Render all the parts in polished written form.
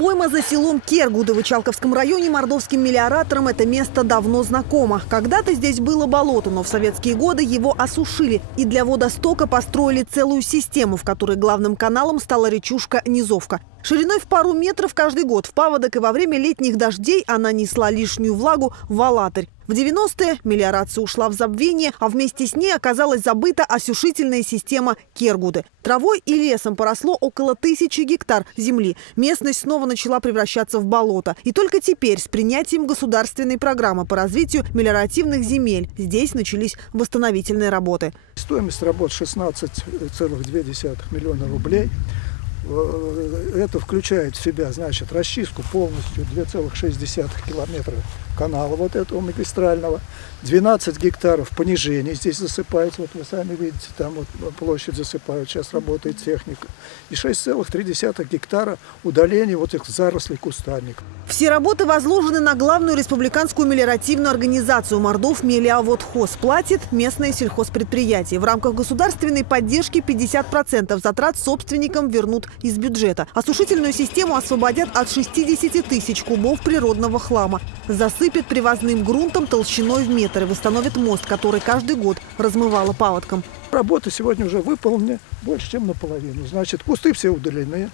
Пойма за селом Кергуды в Ичалковском районе мордовским мелиораторам это место давно знакомо. Когда-то здесь было болото, но в советские годы его осушили. И для водостока построили целую систему, в которой главным каналом стала речушка Низовка. Шириной в пару метров каждый год в паводок и во время летних дождей она несла лишнюю влагу в Алатырь. В 90-е мелиорация ушла в забвение, а вместе с ней оказалась забыта осушительная система Кергуды. Травой и лесом поросло около 1000 гектар земли. Местность снова начала превращаться в болото. И только теперь, с принятием государственной программы по развитию мелиоративных земель, здесь начались восстановительные работы. Стоимость работ 16,2 миллиона рублей. Это включает в себя, значит, расчистку полностью 2,6 километра канала вот этого магистрального, 12 гектаров понижений здесь засыпается, вот вы сами видите, там вот площадь засыпают, сейчас работает техника, и 6,3 гектара удаления вот этих зарослей кустарников. Все работы возложены на главную республиканскую мелиоративную организацию Мордов Мелиоводхоз. Платит местное сельхозпредприятие. В рамках государственной поддержки 50% затрат собственникам вернут из бюджета. Осушительную систему освободят от 60 тысяч кубов природного хлама. Засыпят привозным грунтом толщиной в метр и восстановят мост, который каждый год размывало паводком. Работы сегодня уже выполнены больше, чем наполовину. Значит, кусты все удалены,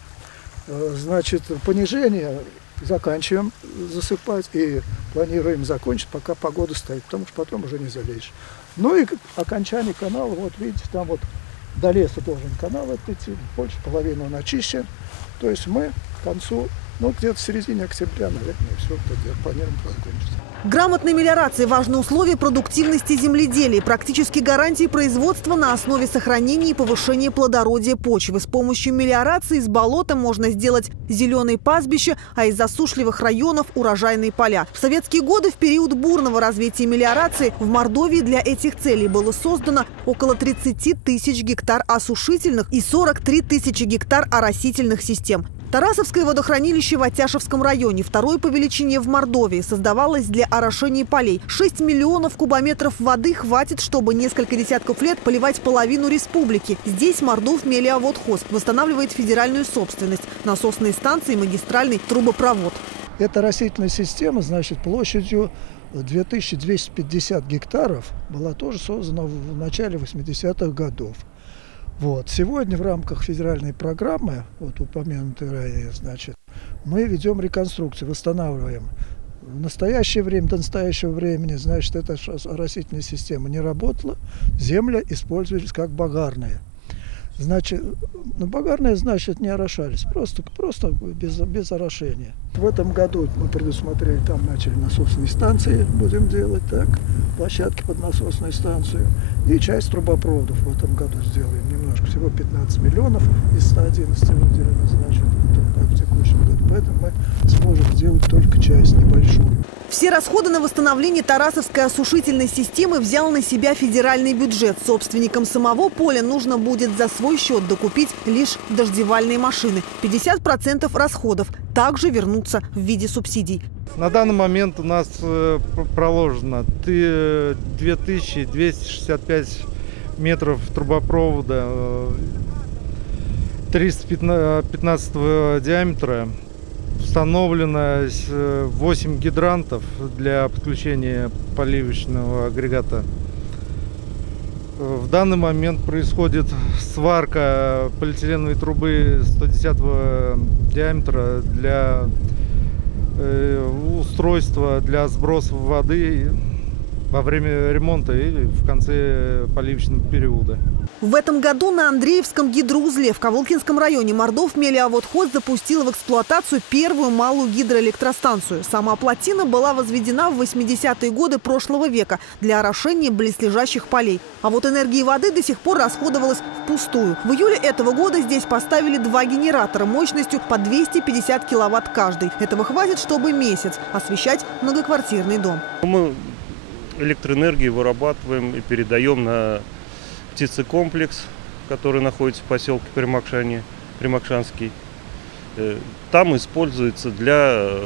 значит, понижение заканчиваем засыпать и планируем закончить, пока погода стоит, потому что потом уже не залезешь. Ну и окончание канала, вот видите, там вот до леса должен канал идти, больше половины он очищен. То есть мы к концу, ну где-то в середине октября, наверное, все это планируем закончится. Грамотной мелиорации важно условие продуктивности земледелия, практически гарантии производства на основе сохранения и повышения плодородия почвы. С помощью мелиорации из болота можно сделать зеленые пастбища, а из засушливых районов – урожайные поля. В советские годы, в период бурного развития мелиорации, в Мордовии для этих целей было создано около 30 тысяч гектар осушительных и 43 тысячи гектар оросительных систем. Тарасовское водохранилище в Атяшевском районе, второе по величине в Мордовии, создавалось для орошения полей. 6 миллионов кубометров воды хватит, чтобы несколько десятков лет поливать половину республики. Здесь Мордов Мелиоводхоз восстанавливает федеральную собственность, насосные станции, магистральный трубопровод. Эта растительная система, значит, площадью 2250 гектаров была тоже создана в начале 80-х годов. Вот. Сегодня в рамках федеральной программы, вот упомянутой ранее, значит, мы ведем реконструкцию, восстанавливаем. В настоящее время, до настоящего времени, значит, эта растительная система не работала, земля использовались как богарные. Значит, богарные, значит, не орошались, просто без орошения. В этом году мы предусмотрели, там начали насосные станции, будем делать, так, площадки под насосную станцию. И часть трубопроводов в этом году сделаем немножко, всего 15 миллионов из 111 выделено, значит, в текущем году. Поэтому мы сможем сделать только часть небольшую. Все расходы на восстановление Тарасовской осушительной системы взял на себя федеральный бюджет. Собственникам самого поля нужно будет за свой счет докупить лишь дождевальные машины. 50% расходов также вернутся в виде субсидий. На данный момент у нас проложено 2265 метров трубопровода 315 диаметра. Установлено 8 гидрантов для подключения поливочного агрегата. В данный момент происходит сварка полиэтиленовой трубы 110 диаметра для устройства для сброса воды во время ремонта или в конце поливочного периода. В этом году на Андреевском гидроузле в Ковылкинском районе Мордов Мелиоводхоз запустила в эксплуатацию первую малую гидроэлектростанцию. Сама плотина была возведена в 80-е годы прошлого века для орошения близлежащих полей. А вот энергии воды до сих пор расходовалась впустую. В июле этого года здесь поставили 2 генератора мощностью по 250 киловатт каждый. Этого хватит, чтобы месяц освещать многоквартирный дом. Мы электроэнергию вырабатываем и передаем на птицекомплекс, который находится в поселке Примакшанский. Там используется для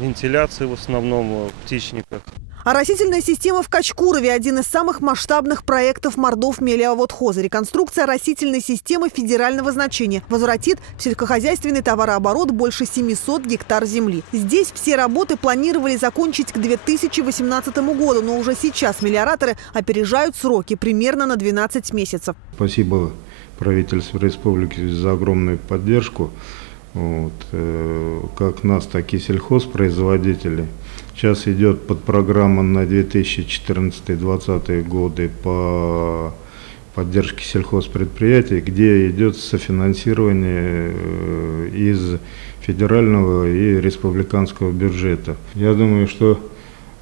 вентиляции в основном в птичниках. Оросительная система в Качкурове – один из самых масштабных проектов Мордов-Мелиоводхоза. Реконструкция оросительной системы федерального значения возвратит в сельскохозяйственный товарооборот больше 700 гектар земли. Здесь все работы планировали закончить к 2018 году, но уже сейчас мелиораторы опережают сроки примерно на 12 месяцев. Спасибо правительству республики за огромную поддержку. Как нас, так и сельхозпроизводителей. Сейчас идет подпрограмма на 2014-2020 годы по поддержке сельхозпредприятий, где идет софинансирование из федерального и республиканского бюджета. Я думаю, что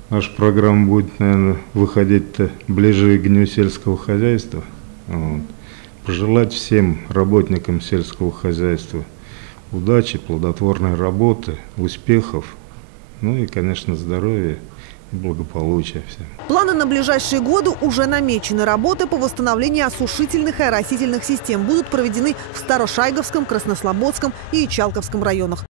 наша программа будет, наверное, выходить ближе к Дню сельского хозяйства. Пожелать всем работникам сельского хозяйства удачи, плодотворной работы, успехов, ну и, конечно, здоровья и благополучия всем. Планы на ближайшие годы уже намечены. Работы по восстановлению осушительных и оросительных систем будут проведены в Старошайговском, Краснослободском и Ичалковском районах.